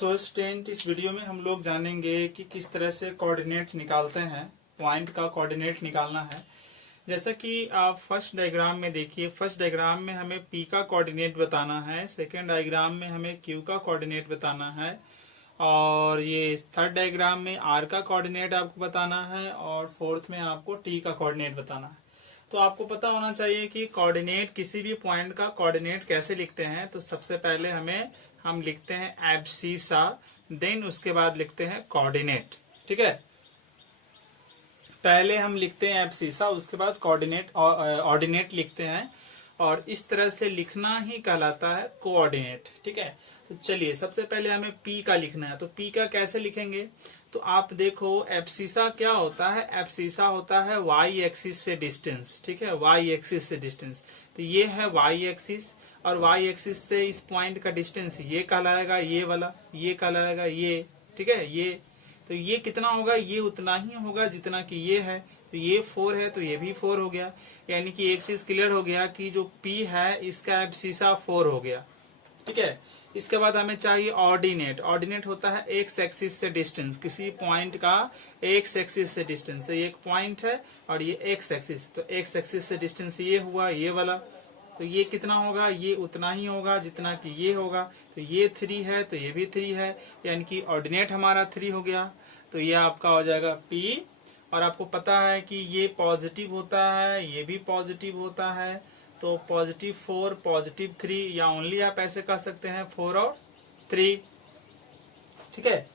So student, इस video में हम लोग जानेंगे कि किस तरह से कोऑर्डिनेट निकालते हैं। पॉइंट का कोऑर्डिनेट निकालना है। जैसा कि आप फर्स्ट डायग्राम में देखिए, फर्स्ट डायग्राम में हमें पी का कोऑर्डिनेट बताना है, सेकंड डायग्राम में हमें क्यू का कोऑर्डिनेट बताना है, और ये थर्ड डायग्राम में आर का कोऑर्डिनेट आपको बताना है, और फोर्थ में आपको टी का कोऑर्डिनेट बताना है। तो आपको पता होना चाहिए कि कोऑर्डिनेट, किसी भी पॉइंट का कोऑर्डिनेट कैसे लिखते हैं। तो सबसे पहले हम लिखते हैं एब्सिसा, देन उसके बाद लिखते हैं कोऑर्डिनेट। ठीक है, पहले हम लिखते हैं एब्सिसा, उसके बाद कोऑर्डिनेट ऑर्डिनेट लिखते हैं, और इस तरह से लिखना ही कहलाता है कोऑर्डिनेट। ठीक है, तो चलिए सबसे पहले हमें पी का लिखना है। तो पी का कैसे लिखेंगे, तो आप देखो एब्सिसा क्या होता है। एब्सिसा होता है वाई एक्सिस से डिस्टेंस। ठीक है, वाई एक्सिस से डिस्टेंस। तो ये है वाई एक्सिस, और वाई एक्सिस से इस पॉइंट का डिस्टेंस ये कहलाएगा, ये वाला ये कहलाएगा ये। ठीक है, ये तो ये कितना होगा, ये उतना ही होगा जितना कि ये है। तो ये 4 है तो ये भी 4 हो गया। यानी कि एक चीज क्लियर हो गया कि जो P है इसका एब्सिसा 4 हो गया। ठीक है, इसके बाद हमें चाहिए ऑर्डिनेट। ऑर्डिनेट होता है एक्स एक्सिस से डिस्टेंस, किसी पॉइंट का एक्स एक्सिस से डिस्टेंस। ये एक पॉइंट है और ये एक्स एक्सिस, तो एक्स एक्सिस से डिस्टेंस ये हुआ, ये वाला। तो ये कितना होगा, ये उतना ही होगा जितना कि ये होगा। तो ये 3 है तो ये भी 3 है, यानी कि ऑर्डिनेट हमारा 3 हो गया। तो ये आपका हो जाएगा P। और आपको पता है कि ये पॉजिटिव होता है, ये भी पॉजिटिव होता है। तो +4 +3, या ओनली आप ऐसे कह सकते हैं 4 और 3। ठीक है,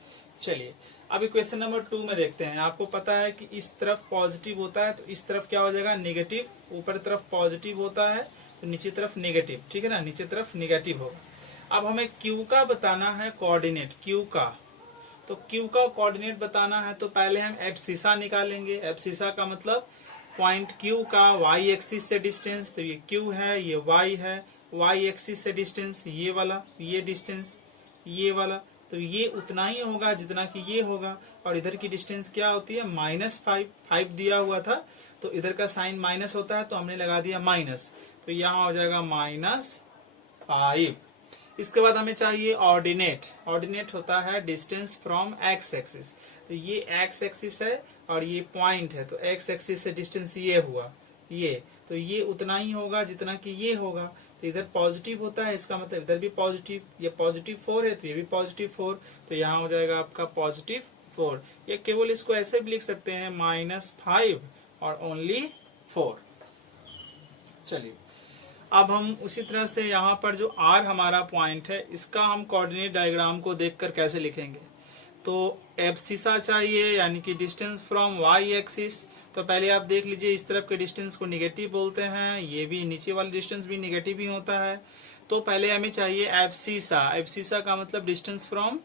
चलिए अब इक्वेशन नंबर 2 में देखते हैं। आपको पता है कि इस तरफ पॉजिटिव होता है तो इस तरफ क्या हो जाएगा, नेगेटिव। ऊपर तरफ पॉजिटिव होता है तो नीचे तरफ नेगेटिव। ठीक है ना, नीचे तरफ नेगेटिव होगा। अब हमें क्यू का बताना है कोऑर्डिनेट, क्यू का। तो क्यू का कोऑर्डिनेट बताना है तो पहले हम एब्सिसा निकालेंगे। एब्सिसा का मतलब पॉइंट क्यू का वाई एक्सिस से डिस्टेंस। तो ये क्यू है, ये वाई है, वाई एक्सिस से डिस्टेंस ये वाला, ये डिस्टेंस ये वाला। तो ये उतना ही होगा जितना कि ये होगा। और इधर की डिस्टेंस क्या होती है, -5। 5 दिया हुआ था तो इधर का साइन माइनस होता है तो हमने लगा दिया माइनस। तो यहाँ हो जाएगा -5। इसके बाद हमें चाहिए ऑर्डिनेट। ऑर्डिनेट होता है डिस्टेंस फ्रॉम एक्स एक्सिस। तो ये एक्स एक्सिस है और ये पॉइंट है, तो एक्स एक्सिस से डिस्टेंस ये हुआ, ये। तो ये उतना ही होगा जितना कि ये होगा। तो इधर पॉजिटिव होता है, इसका मतलब इधर भी पॉजिटिव। ये +4 है तो ये भी +4। तो यहाँ हो जाएगा आपका +4। या केवल इसको ऐसे भी लिख सकते हैं -5 और ओनली 4। चलिए अब हम उसी तरह से यहाँ पर जो आर हमारा पॉइंट है इसका हम कोऑर्डिनेट डायग्राम को देखकर कैसे लिखेंगे। तो एब्सिसा चाहिए, यानी कि डिस्टेंस फ्रॉम वाई एक्सिस। तो पहले आप देख लीजिए, इस तरफ के डिस्टेंस को निगेटिव बोलते हैं, ये भी नीचे वाला डिस्टेंस भी निगेटिव ही होता है। तो पहले हमें चाहिए एब्सिसा। एब्सिसा का मतलब डिस्टेंस फ्रॉम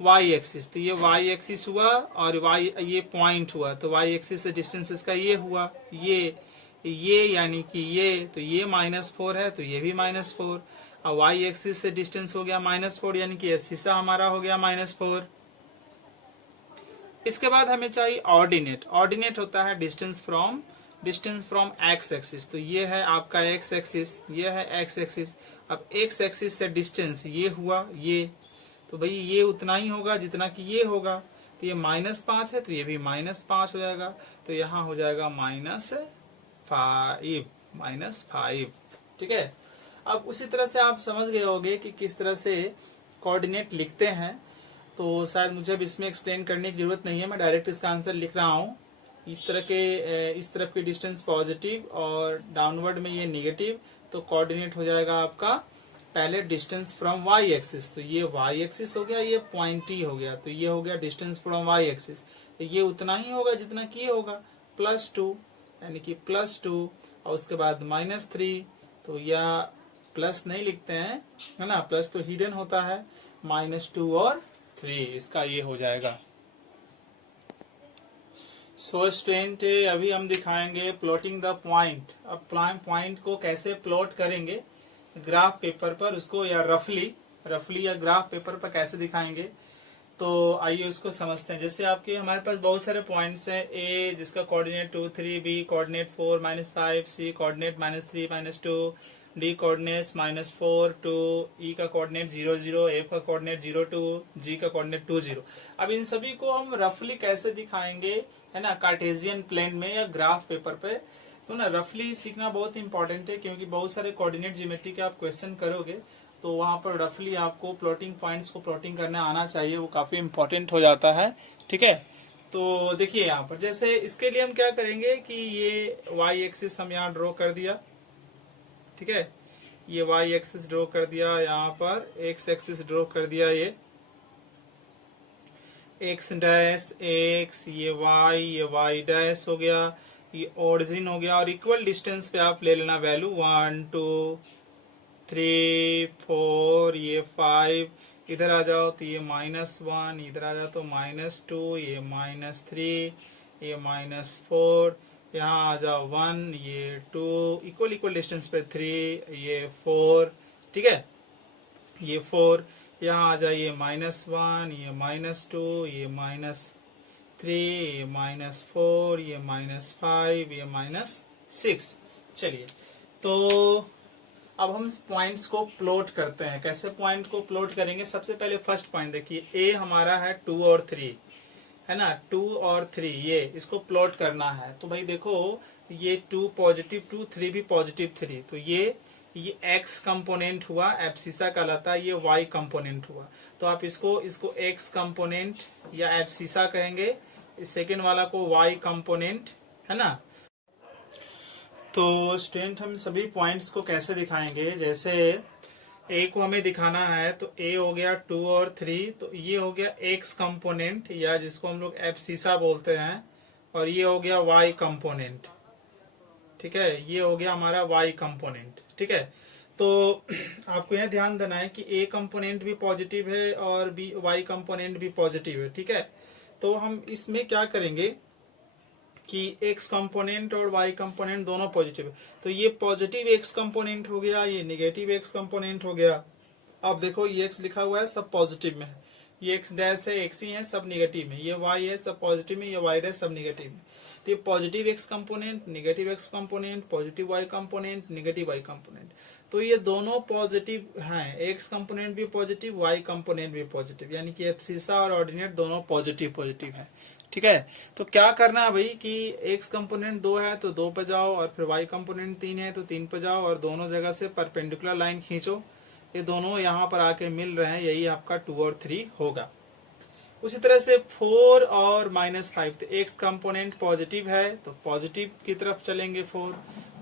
वाई एक्सिस। तो ये वाई एक्सिस हुआ और वाई ये पॉइंट हुआ, तो वाई एक्सिस से डिस्टेंस इसका ये हुआ, ये यानी कि ये। तो ये -4 है तो ये भी -4। और वाई एक्सिस से डिस्टेंस हो गया -4, यानी कि एब्सिसा हमारा हो गया -4। इसके बाद हमें चाहिए ऑर्डिनेट। ऑर्डिनेट होता है डिस्टेंस फ्रॉम एक्स एक्सिस। तो ये है आपका एक्स एक्सिस, ये है एक्स एक्सिस। अब एक्स एक्सिस से डिस्टेंस ये हुआ, ये। तो भाई ये उतना ही होगा जितना कि ये होगा। तो ये -5 है तो ये भी -5 हो जाएगा। तो यहाँ हो जाएगा -5। ठीक है, अब उसी तरह से आप समझ गए होंगे कि किस तरह से कोऑर्डिनेट लिखते हैं। तो शायद मुझे अब इसमें एक्सप्लेन करने की जरूरत नहीं है, मैं डायरेक्ट इसका आंसर लिख रहा हूँ। इस तरफ की डिस्टेंस पॉजिटिव और डाउनवर्ड में ये नेगेटिव। तो कोऑर्डिनेट हो जाएगा आपका पहले डिस्टेंस फ्रॉम वाई एक्सिस। तो ये वाई एक्सिस हो गया, ये पॉइंट ही हो गया। तो ये हो गया डिस्टेंस फ्रॉम वाई एक्सिस। तो ये उतना ही होगा जितना कि ये होगा, +2, यानी कि +2। और उसके बाद -3। तो या प्लस नहीं लिखते हैं, है ना, प्लस तो हिडन होता है। -2 और 3, इसका ये हो जाएगा। सो स्टूडेंट, अभी हम दिखाएंगे प्लॉटिंग द पॉइंट। अब पॉइंट को कैसे प्लॉट करेंगे ग्राफ पेपर पर, उसको या रफली या ग्राफ पेपर पर कैसे दिखाएंगे। तो आइए उसको समझते हैं। जैसे आपके हमारे पास बहुत सारे पॉइंट्स हैं। ए जिसका कोऑर्डिनेट 2 3, बी कोऑर्डिनेट 4 -5, सी कोऑर्डिनेट -3 -2, डी कोऑर्डिनेट्स -4 2, ई का कोऑर्डिनेट 0 0, एफ का कोऑर्डिनेट 0 2, जी का कोऑर्डिनेट 2 0। अब इन सभी को हम रफली कैसे दिखाएंगे, है ना, कार्टेशियन प्लेन में या ग्राफ पेपर पे, तो ना रफली सीखना बहुत इंपॉर्टेंट है, क्योंकि बहुत सारे कोऑर्डिनेट ज्योमेट्री के आप क्वेश्चन करोगे तो वहां पर रफली आपको प्लॉटिंग पॉइंट्स को प्लॉटिंग करना आना चाहिए, वो काफी इंपॉर्टेंट हो जाता है। ठीक है, तो देखिए यहाँ पर जैसे इसके लिए हम क्या करेंगे कि ये y एक्सिस हम यहाँ ड्रॉ कर दिया। ठीक है, ये y एक्सिस ड्रॉ कर दिया, यहाँ पर x एक्सिस ड्रॉ कर दिया, ये x डैश x, ये y डैश हो गया, ये ओरिजिन हो गया, और इक्वल डिस्टेंस पे आप ले लेना वैल्यू 1 2 3 4, ये 5, इधर आ जाओ तो ये -1, इधर आ जाओ तो -2, ये -3, ये -4, यहाँ आ जाओ 1, ये 2, इक्वल डिस्टेंस पे 3, ये 4। ठीक है, ये 4, यहाँ आ जाइए -1, ये -2, ये -3, ये -4, ये -5, ये -6। चलिए, तो अब हम पॉइंट्स को प्लॉट करते हैं। कैसे पॉइंट को प्लॉट करेंगे? सबसे पहले फर्स्ट पॉइंट देखिए, ए हमारा है 2 और 3, है ना, 2 और 3, ये इसको प्लॉट करना है। तो भाई देखो, ये 2 पॉजिटिव 2, 3 भी पॉजिटिव 3, तो ये x कंपोनेंट हुआ, एब्सिसा कहलाता है, ये y कंपोनेंट हुआ। तो आप इसको x कंपोनेंट या एब्सिसा कहेंगे, सेकेंड वाला को y कंपोनेंट, है ना। तो स्टूडेंट हम सभी पॉइंट्स को कैसे दिखाएंगे? जैसे ए को हमें दिखाना है तो ए हो गया 2 और 3, तो ये हो गया x कंपोनेंट या जिसको हम लोग एब्सिसा बोलते हैं, और ये हो गया y कंपोनेंट। ठीक है, ये हो गया हमारा y कंपोनेंट। ठीक है, तो आपको यह ध्यान देना है कि a कंपोनेंट भी पॉजिटिव है और y कंपोनेंट भी पॉजिटिव है। ठीक है, तो हम इसमें क्या करेंगे कि x कंपोनेंट और y कंपोनेंट दोनों पॉजिटिव है, तो ये पॉजिटिव x कंपोनेंट हो गया, ये नेगेटिव x कंपोनेंट हो गया। अब देखो ये x लिखा हुआ है, सब पॉजिटिव में है, ये x डैश है, x ही है, सब नेगेटिव में, ये y है, सब पॉजिटिव में, ये y डैश सब नेगेटिव में। तो ये positive x component, negative x component, positive y component, negative y component, तो ये दोनों पॉजिटिव हैं, x कंपोनेंट भी पॉजिटिव, y कंपोनेंट भी पॉजिटिव, यानी कि एब्सिसा और ऑर्डिनेट दोनों पॉजिटिव है। ठीक है, तो क्या करना है भाई कि x कंपोनेंट 2 है तो 2 पे जाओ, और फिर y कंपोनेंट 3 है तो 3 पे जाओ, और दोनों जगह से परपेंडिकुलर लाइन खींचो, ये दोनों यहाँ पर आके मिल रहे हैं, यही आपका 2 और 3 होगा। उसी तरह से 4 और -5, तो x कंपोनेंट पॉजिटिव है तो पॉजिटिव की तरफ चलेंगे 4,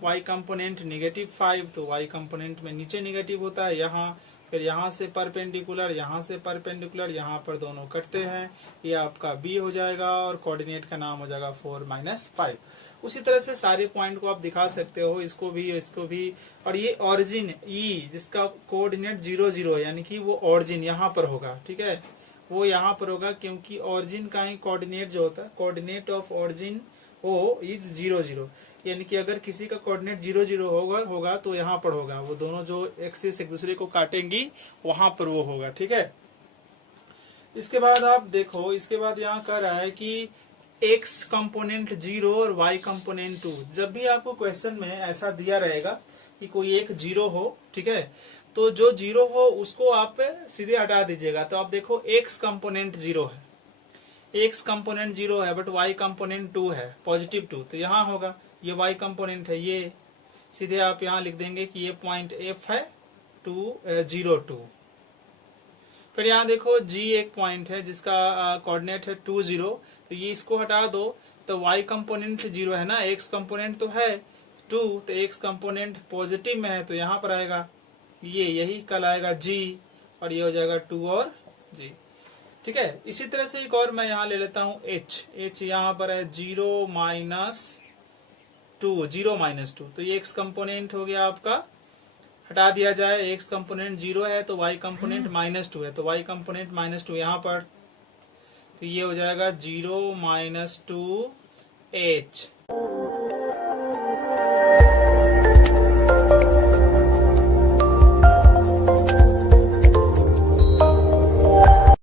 y कंपोनेंट -5, तो y कंपोनेंट में नीचे नेगेटिव होता है यहाँ, फिर यहाँ से परपेंडिकुलर, यहाँ से परपेंडिकुलर, यहाँ पर दोनों कटते हैं, ये आपका b हो जाएगा, और कोऑर्डिनेट का नाम हो जाएगा 4 -5। उसी तरह से सारे पॉइंट को आप दिखा सकते हो, इसको भी, और ये ऑरिजिन e जिसका कोऑर्डिनेट 0 0, यानी कि वो ऑरिजिन यहाँ पर होगा। ठीक है, वो यहाँ पर होगा, क्योंकि ऑरिजिन का ही कोऑर्डिनेट जो होता है, coordinate of origin O is 0 0, यानी कि अगर किसी का कोऑर्डिनेट 0 0 होगा तो यहाँ पर होगा, वो दोनों जो एक्सिस एक दूसरे को काटेंगी वहां पर वो होगा। ठीक है, इसके बाद आप देखो, इसके बाद यहाँ कह रहा है कि x कंपोनेंट 0 और y कंपोनेंट 2। जब भी आपको क्वेश्चन में ऐसा दिया रहेगा कि कोई एक 0 हो, ठीक है, तो जो 0 हो उसको आप सीधे हटा दीजिएगा। तो आप देखो x कंपोनेंट 0 है, x कंपोनेंट 0 है, बट y कंपोनेंट 2 है, पॉजिटिव 2, तो यहाँ होगा, ये y कंपोनेंट है, ये सीधे आप यहाँ लिख देंगे कि ये पॉइंट f है 0 2। फिर यहाँ देखो g एक पॉइंट है जिसका कोऑर्डिनेट है 2 0, तो ये इसको हटा दो, तो y कंपोनेंट 0 है ना, x कंपोनेंट तो है 2, तो x कंपोनेंट पॉजिटिव में है तो यहाँ पर आएगा ये, यही कल आएगा g, और ये हो जाएगा 2 और g। ठीक है, इसी तरह से एक और मैं यहाँ ले लेता हूँ h यहाँ पर है 0 -2, तो ये x कंपोनेंट हो गया आपका, हटा दिया जाए, x कंपोनेंट 0 है तो y कंपोनेंट -2 है, तो y कंपोनेंट -2 यहाँ पर, तो ये हो जाएगा 0 -2 h।